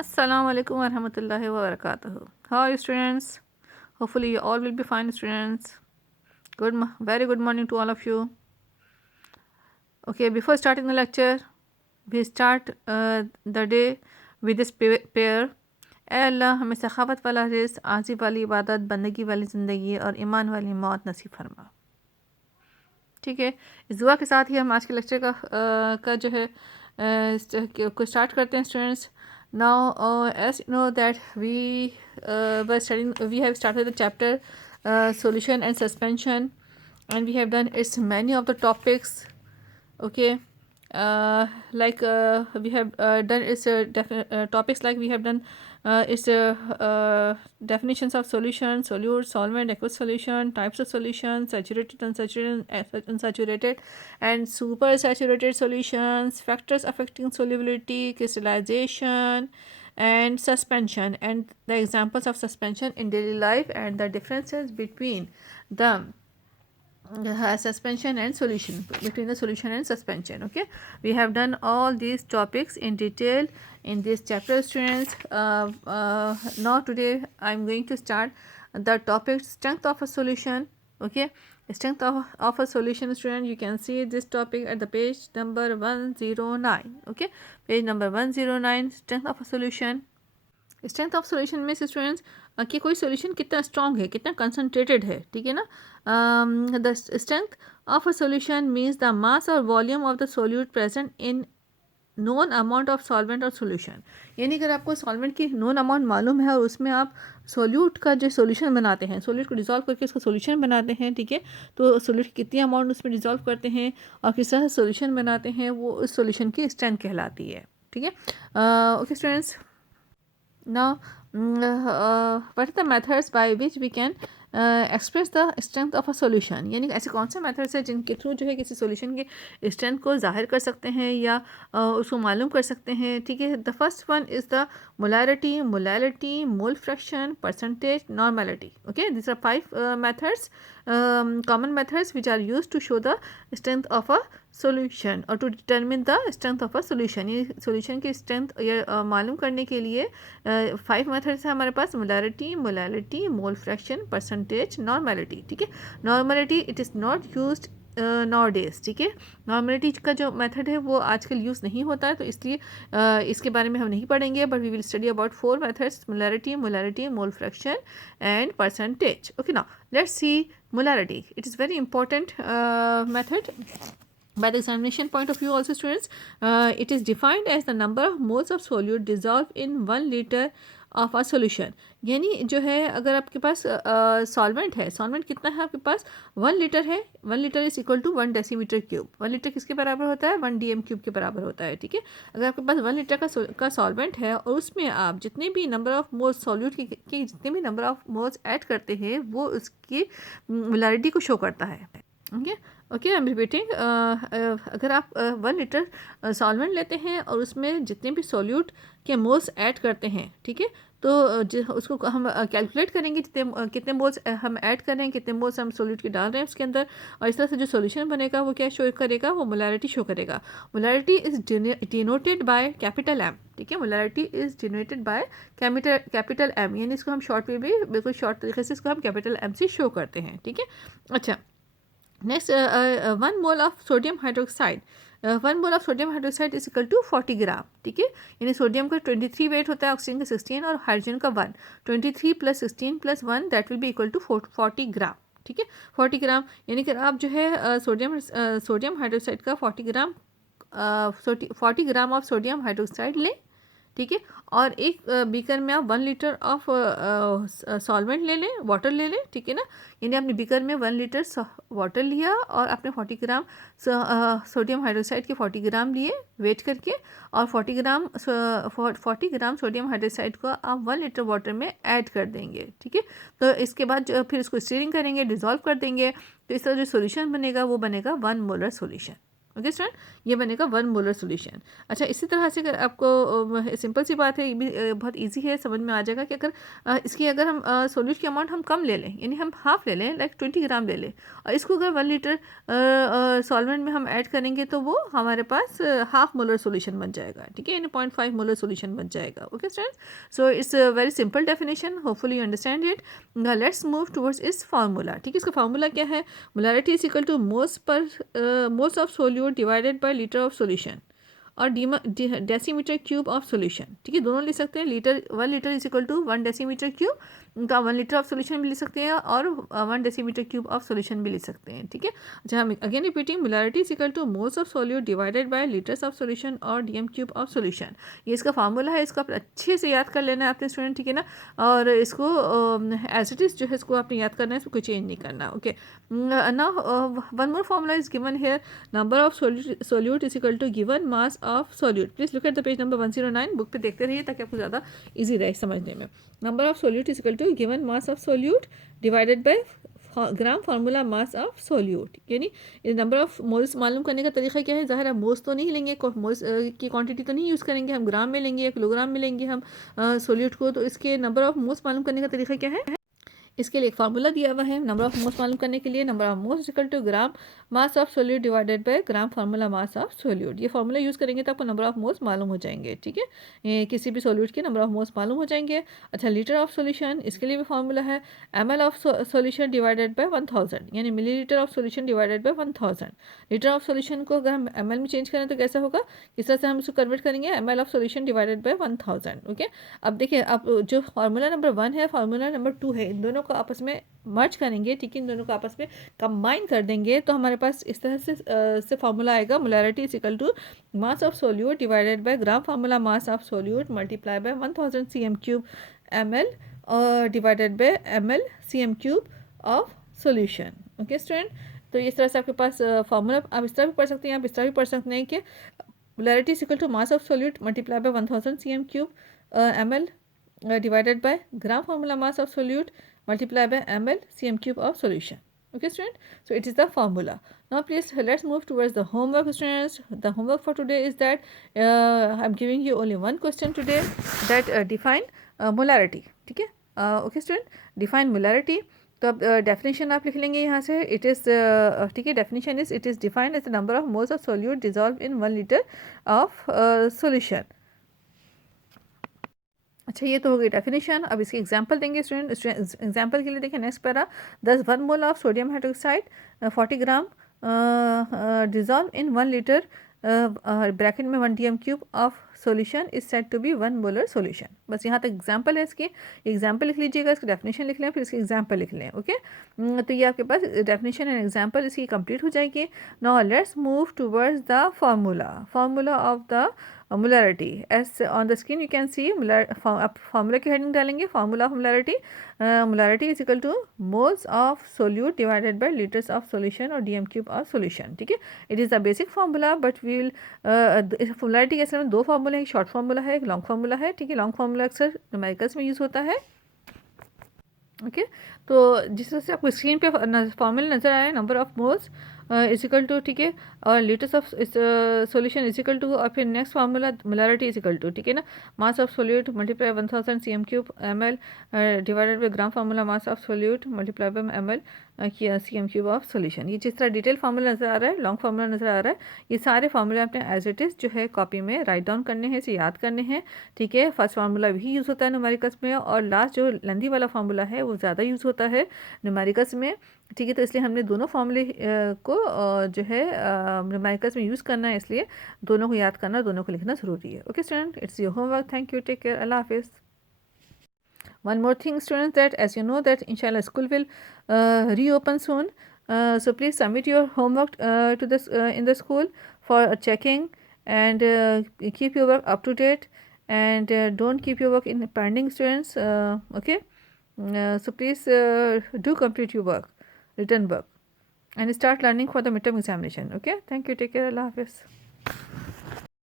Assalamu alaikum warahmatullahi wabarakatuh. How are you, students? Hopefully you all will be fine, students. Very good morning to all of you. Okay, before starting the lecture, we start the day with this prayer. ए अल्लाह हमें सखावत वाला रिज़्क़, आज़ी वाली इबादत, बंदगी वाली ज़िंदगी और ईमान वाली मौत नसीब फरमा। ठीक है, इस दुआ के साथ ही हम आज के लेक्चर का जो है को स्टार्ट करते हैं, students. Now, as you know that we have started the chapter solution and suspension, and we have done its many of the topics. Okay, we have done its topics, like we have done its definitions of solution, solute, solvent, aqueous solution, types of solution, saturated, unsaturated, and supersaturated solutions, factors affecting solubility, crystallization, and suspension, and the examples of suspension in daily life, and the differences between the suspension and solution, between the solution and suspension. Okay, we have done all these topics in detail in this chapter, students. Now today I am going to start the topic strength of a solution. Okay, strength of a solution, student. You can see this topic at the page number 109. Okay, page number 109, strength of a solution. Strength of solution में students कि कोई solution कितना strong है, कितना concentrated है. ठीक है ना. The strength of a solution means the mass और volume of the solute present in known amount of solvent और सोल्यूशन. यानी अगर आपको सॉल्वेंट की नोन अमाउंट मालूम है और उसमें आप सोल्यूट का जो सोल्यूशन बनाते हैं, सोल्यूट को डिज़ोल्व करके उसका सोल्यूशन बनाते हैं. ठीक है, तो सोल्यूट की कितनी अमाउंट उसमें डिज़ोल्व करते हैं और किस तरह सोल्यूशन बनाते हैं, वो उस सोल्यूशन की स्ट्रेंथ कहलाती है. ठीक है. Okay students, now what are the methods by which we can express the strength of a solution. यानी ऐसे कौन से मेथड्स हैं जिनके थ्रू जो है किसी सोल्यूशन की स्ट्रेंथ को जाहिर कर सकते हैं या उसको मालूम कर सकते हैं. ठीक है, the first one is the molarity, molality, mole fraction, percentage, normality. Okay, this are 5 methods, common methods which are used to show the strength of a solution or to determine the strength of a solution. ये solution की strength या मालूम करने के लिए 5 methods है हमारे पास: molarity, molality, mole fraction, percentage, normality. ठीक है, normality it is not used nowadays. ठीक है, नॉर्मेलिटी का जो मेथड है वो आजकल यूज़ नहीं होता है, तो इसलिए इसके बारे में हम नहीं पढ़ेंगे. But we will study about 4 methods: molarity, molality, mole fraction and percentage. Okay, now let's see molarity. It is very important method by the examination point of view also, students. It is defined as the number of moles of solute dissolved in 1 liter of a solution. यानी जो है अगर आपके पास solvent है, solvent कितना है आपके पास, 1 litre है. 1 litre is equal to 1 decimetre cube. 1 litre किसके बराबर होता है, 1 DM क्यूब के बराबर होता है. ठीक है, अगर आपके पास 1 लीटर का सॉल्वेंट है और उसमें आप जितने भी नंबर ऑफ मोल्स सॉल्यूट के जितने भी नंबर ऑफ मोल्स ऐड करते हैं वो उसकी मोलारिटी को शो करता है. Okay okay, I am repeating. अगर आप 1 लीटर सॉल्वेंट लेते हैं और उसमें जितने भी सॉल्यूट के मोल्स ऐड करते हैं, ठीक है, तो उसको हम कैलकुलेट करेंगे कितने मोल्स हम ऐड कर रहे हैं, कितने मोल्स हम सोल्यूट के डाल रहे हैं उसके अंदर, और इस तरह से जो सॉल्यूशन बनेगा वो क्या शो करेगा, वो मोलारिटी शो करेगा. Molarity is denoted by capital M. ठीक है, molarity is denoted by capital M, यानी इसको हम शॉर्ट में भी बिल्कुल शॉर्ट तरीके से इसको हम कैपिटल एम से शो करते हैं. ठीक है, अच्छा. Next, 1 mole of sodium hydroxide. 1 mole of sodium hydroxide is equal to 40 gram. ठीक है, यानी सोडियम का 23 वेट होता है, ऑक्सीजन का 16 और हाइड्रोजन का 1. 23 + 16 + 1 that will be equal to 40 gram. ठीक है, 40 ग्राम, यानी कि आप जो है सोडियम हाइड्रोक्साइड का 40 ग्राम ऑफ सोडियम हाइड्रोक्साइड लें. ठीक है, और एक बीकर में आप 1 लीटर ऑफ सॉल्वेंट ले लें, वाटर ले लें. ठीक है ना, यानी आपने बीकर में 1 लीटर वाटर लिया और आपने 40 ग्राम सोडियम हाइड्रोक्साइड के 40 ग्राम लिए वेट करके, और 40 ग्राम सोडियम हाइड्रोक्साइड को आप 1 लीटर वाटर में ऐड कर देंगे. ठीक है, तो इसके बाद जो फिर इसको स्टीरिंग करेंगे, डिज़ोल्व कर देंगे, तो इस तरह जो सोल्यूशन बनेगा वो बनेगा 1 मोलर सोल्यूशन. ओके स्टूडेंट, ये बनेगा 1 मोलर सोल्यूशन। अच्छा, इसी तरह से अगर आपको सिंपल सी बात है, ये भी बहुत इजी है, समझ में आ जाएगा कि अगर इसकी अगर हम सोल्यूट की अमाउंट हम कम ले लें, यानी हम हाफ ले लें, लाइक 20 ग्राम ले लें, और इसको अगर 1 लीटर सॉल्वेंट में हम ऐड करेंगे तो वो हमारे पास हाफ मोलर सोल्यूशन बन जाएगा, ठीक है, यानी 0.5 मोलर सोल्यूशन बन जाएगा। Okay student, so it's very simple definition, hopefully you understand it. Let's move towards इस फार्मूला। ठीक है, इसका फार्मूला क्या है? Molarity is equal to moles of solute divided by litre of solution और डेसीमीटर क्यूब ऑफ सॉल्यूशन। ठीक है, दोनों लिख सकते हैं। 1 litre is equal to 1 decimetre cube, उनका 1 लीटर ऑफ सॉल्यूशन भी लिख सकते हैं और 1 डेसीमीटर क्यूब ऑफ सॉल्यूशन भी लिख सकते हैं। ठीक है, अच्छा, हम again repeating, molarity is equal to moles of solute divided by litres of solution और डीएम क्यूब ऑफ सॉल्यूशन। ये इसका फार्मूला है, इसको आप अच्छे से याद कर लेना है आपने स्टूडेंट, ठीक है ना, और इसको एज इट इज़ जो है इसको आपने याद करना है, इसको कोई चेंज नहीं करना। Okay, now one more formula is given here, number of solute is equal to given mass of solute. Please look at the page number 109, book पे देखते रहिए ताकि आपको ज़्यादा इजी रहे समझने में। Number of solute is equal to given mass of solute divided by gram formula mass of solute, यानी नंबर ऑफ मोल्स मालूम करने का तरीका क्या है? ज़ाहिर है मोल्स तो नहीं लेंगे, मोल्स की क्वांटिटी तो नहीं यूज़ करेंगे, हम ग्राम में लेंगे या किलोग्राम में लेंगे हम सोल्यूट को। तो इसके नंबर ऑफ मोल्स मालूम करने का तरीका क्या है? इसके लिए एक फार्मूला दिया हुआ है नंबर ऑफ मोल्स मालूम करने के लिए, number of moles equal to gram mass of solute divided by gram formula mass of solute. ये फार्मूला यूज़ करेंगे तो आपको नंबर ऑफ मोल्स मालूम हो जाएंगे। ठीक है, ये किसी भी सोल्यूट के नंबर ऑफ मोल्स मालूम हो जाएंगे। अच्छा, लीटर ऑफ सोल्यूशन, इसके लिए भी फार्मूला है ml of solution divided by 1000, यानी millilitre of solution divided by 1000। Litre of solution को अगर हम ml में चेंज करें तो कैसा होगा? किस तरह से हम इसको कन्वर्ट करेंगे? ml of solution divided by 1000। Okay, अब देखिए, अब जो फार्मूला नंबर 1 है, फार्मूला नंबर 2 है, इन दोनों को आपस में मर्ज करेंगे, ठीक है, इन दोनों को आपस में कंबाइन कर देंगे तो हमारे पास इस तरह से फार्मूला आएगा, molarity is equal to mass of solute divided by gram formula mass of solute multiply by 1000 cm³ ml divided by ml cm³ of solution. Okay student, तो इस तरह से आपके पास फार्मूला आप इस तरह भी पढ़ सकते हैं, आप इस तरह भी पढ़ सकते हैं कि molarity is equal to mass of solute multiply by 1000 cm³ ml divided by gram formula mass of solute multiplied by ml cm³ of solution. Okay student, so it is the formula. Now please let's move towards the homework students. The homework for today is that I'm giving you only one question today, that define molarity. ठीक है, okay student, define molarity. तो अब definition आप लिख लेंगे यहाँ से, it is, ठीक है, definition is it is defined as the number of moles of solute dissolve in 1 litre of solution. अच्छा, ये तो हो गई डेफिनेशन। अब इसकी एग्जांपल देंगे स्टूडेंट। एग्जांपल के लिए देखिए next para, 1 mole of sodium hydroxide 40 gram dissolve in 1 litre bracket में 1 dm³ of solution is said to be 1 molar solution. बस यहाँ तक एग्जांपल है इसकी, एग्जांपल लिख लीजिएगा, इसकी डेफिनेशन लिख लें, फिर इसकी एग्जांपल लिख लें। ओके, तो ये आपके पास डेफिनेशन एंड एग्जांपल इसकी कंप्लीट हो जाएगी। Now let's move towards the formula of the molarity. As on the screen you can see, आप फार्मूला की हेडिंग डालेंगे, formula of molarity. Molarity is equal to moles of solute divided by litres of solution और dm³ of solution. ठीक है, it is the basic formula, but we will, molarity के असल में 2 formula है, एक शॉर्ट फार्मूला है, एक लॉन्ग फार्मूला है। ठीक है, लॉन्ग फार्मूला अक्सर न्यूमेरिकल्स में यूज़ होता है। ओके, तो जिस तरह से आपको स्क्रीन पे फार्मूला नज़र आया, number of moles is equal to, ठीक है, और litres of solution is equal to, और फिर next formula molarity is equal to, ठीक है ना, mass of solute multiply 1000 cm³ ml divided by gram formula mass of solute multiply by ml cm³ of solution. ये जिस तरह detail formula नज़र आ रहा है, लॉन्ग फार्मूला नज़र आ रहा है, ये सारे फार्मूले आपने एज इट इज़ जो है कॉपी में राइट डाउन करने हैं, इसे याद करने हैं। ठीक है, फर्स्ट फार्मूला भी यूज़ होता है न्यूमेरिकल्स में, और लास्ट जो लेंथी वाला फार्मूला है वो ज़्यादा यूज़ होता है न्यूमेरिकल्स में। ठीक है, तो इसलिए हमने दोनों फार्मूले को जो है न्यूमेरिकल्स में यूज़ करना है, इसलिए दोनों को याद करना, दोनों को लिखना ज़रूरी है। Okay student, it's your homework, thank you, take care, अल्लाह हाफिज़। One more thing students, that as you know that inshallah school will reopen soon, so please submit your homework to this in the school for checking, and keep your work up to date, and don't keep your work in pending students. Okay, so please do complete your work, written work, and start learning for the midterm examination. Okay, thank you, take care, Allah Hafiz.